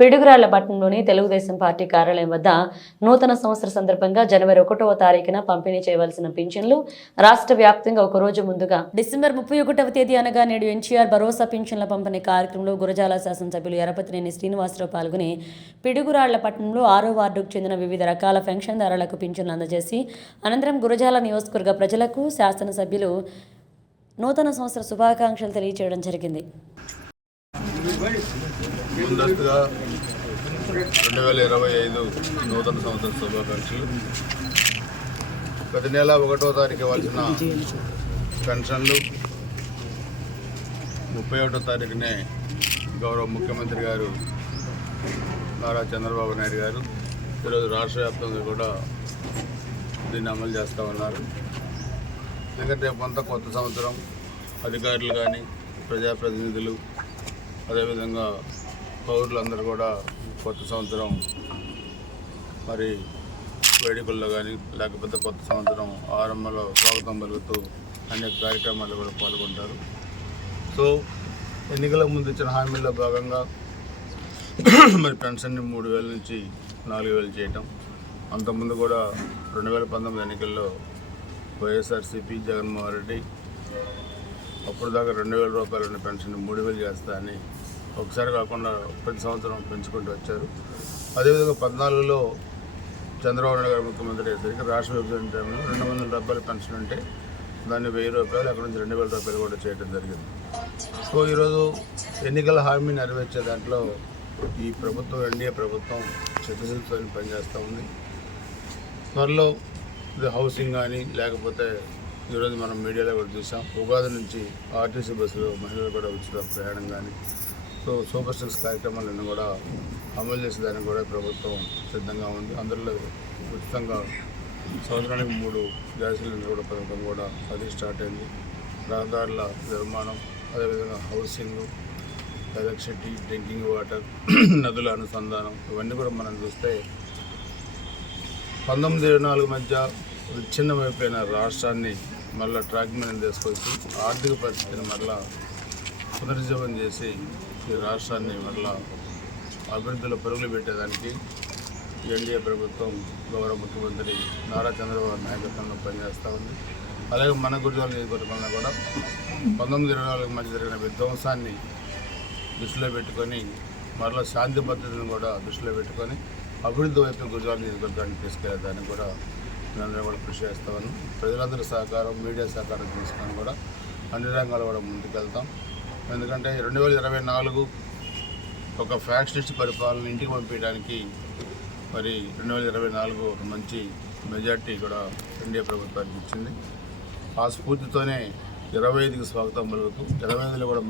పిడుగురాళ్లపట్నంలోని Telugu Desam party కార్యాలయం వద్ద నూతన సంవత్సర సందర్భంగా జనవరి 1వ తారీఖున పంపిణీ చేయవలసిన పింఛన్లు రాష్ట్ర వ్యాప్తంగా ఒక రోజు ముందుగా డిసెంబర్ 31వ తేదీ అనగా నేడు ఎన్టీఆర్ భరోసా పింఛన్ల పంపిణీ కార్యక్రమంలో గురజాల శాసనసభ్యులు ఎరపతినేని శ్రీనివాసరావు పాల్గొని పిడుగురాళ్లపట్నంలో 6వ వార్డుకు చెందిన వివిధ రకాల పెన్షన్దారులకు పింఛన్లు అందజేసి అనంతరం గురజాల నియోజకవర్గ ప్రజలకు శాసనసభ్యులు నూతన సంవత్సర శుభాకాంక్షలు తెలియజేయడం జరిగింది. ముందస్తుగా 2025 నూతన సంవత్సర శుభాకాంక్షలు. ప్రతి నెల 1వ తారీఖు ఇవ్వాల్సిన పెన్షన్లు 31వ తారీఖునే గౌరవ ముఖ్యమంత్రి గారు నారా చంద్రబాబు నాయుడు గారు ఈరోజు రాష్ట్ర వ్యాప్తంగా కూడా దీన్ని అమలు చేస్తూ ఉన్నారు. ఎందుకంటే కొంత కొత్త సంవత్సరం అధికారులు కానీ ప్రజాప్రతినిధులు అదేవిధంగా పౌరులందరూ కూడా కొత్త సంవత్సరం మరి వేడుకల్లో కానీ లేకపోతే కొత్త సంవత్సరం ఆరంభంలో స్వాగతం పలుకుతూ అనేక కార్యక్రమాలు కూడా పాల్గొంటారు. సో ఎన్నికల ముందు ఇచ్చిన హామీల్లో భాగంగా మరి పెన్షన్ని 3,000 నుంచి 4,000 చేయటం. అంతకుముందు కూడా 2019 ఎన్నికల్లో వైఎస్ఆర్సీపీ జగన్మోహన్ రెడ్డి అప్పుడు దాకా 2,000 రూపాయల పెన్షన్ 3,000 చేస్తా అని ఒకసారి కాకుండా ప్రతి సంవత్సరం పెంచుకుంటూ వచ్చారు. అదేవిధంగా 14లో చంద్రబాబు నాయుడు గారు ముఖ్యమంత్రి అయ్యేసరికి రాష్ట్ర విభజన టైంలో 200 రూపాయల పెన్షన్ ఉంటే దాన్ని 1,000 రూపాయలు అక్కడ నుంచి 2,000 రూపాయలు కూడా చేయడం జరిగింది. సో ఈరోజు ఎన్నికల హామీ నెరవేర్చే దాంట్లో ఈ ప్రభుత్వం ఎన్డీఏ ప్రభుత్వం చిత్తశుద్ధితో పనిచేస్తూ ఉంది. త్వరలో ఇది హౌసింగ్ కానీ లేకపోతే ఈరోజు మనం మీడియాలో కూడా చూసాం, ఉగాది నుంచి ఆర్టీసీ బస్సులో మహిళలు కూడా ఉచిత ప్రయాణం కానీ సో సూపర్ సిక్స్ కార్యక్రమాలన్నీ కూడా అమలు చేసేదానికి కూడా ప్రభుత్వం సిద్ధంగా ఉంది. అందులో ఉచితంగా సంవత్సరానికి 3 గ్యాస్ సిలిండర్ కూడా పథకం కూడా అది స్టార్ట్ అయింది. రహదారుల నిర్మాణం, అదేవిధంగా హౌసింగ్, ఎలక్ట్రిసిటీ, డ్రింకింగ్ వాటర్, నదుల అనుసంధానం ఇవన్నీ కూడా మనం చూస్తే 1924 మధ్య విచ్ఛిన్నమైపోయిన రాష్ట్రాన్ని మళ్ళీ ట్రాక్ మీద తీసుకొచ్చి ఆర్థిక పరిస్థితిని మళ్ళా పునరుజ్జీవం చేసి ఈ రాష్ట్రాన్ని మళ్ళా అభివృద్ధిలో పరుగులు పెట్టేదానికి ఎన్డీఏ ప్రభుత్వం గౌరవ ముఖ్యమంత్రి నారా చంద్రబాబు నాయకత్వంలో పనిచేస్తూ ఉంది. అలాగే మన గురజాల నియోజకవర్గంలో కూడా 1924 మధ్య జరిగిన విధ్వంసాన్ని దృష్టిలో పెట్టుకొని మరలా శాంతి భద్రతను కూడా దృష్టిలో పెట్టుకొని అభివృద్ధి వైపు గురజాల నియోజకవర్గాన్ని తీసుకెళ్లేదానికి కూడా మేమందరం కూడా కృషి చేస్తామని ప్రజలందరి సహకారం, మీడియా సహకారం తీసుకొని కూడా అన్ని రంగాలు కూడా ముందుకెళ్తాం. ఎందుకంటే 2024 ఒక ఫ్యాక్షనిస్ట్ పరిపాలన ఇంటికి పంపించడానికి మరి 2024 ఒక మంచి మెజార్టీ కూడా ఎన్డీఏ ప్రభుత్వానికి ఇచ్చింది. ఆ స్ఫూర్తితోనే 25కి స్వాగతం పలుకుతూ 25లో కూడా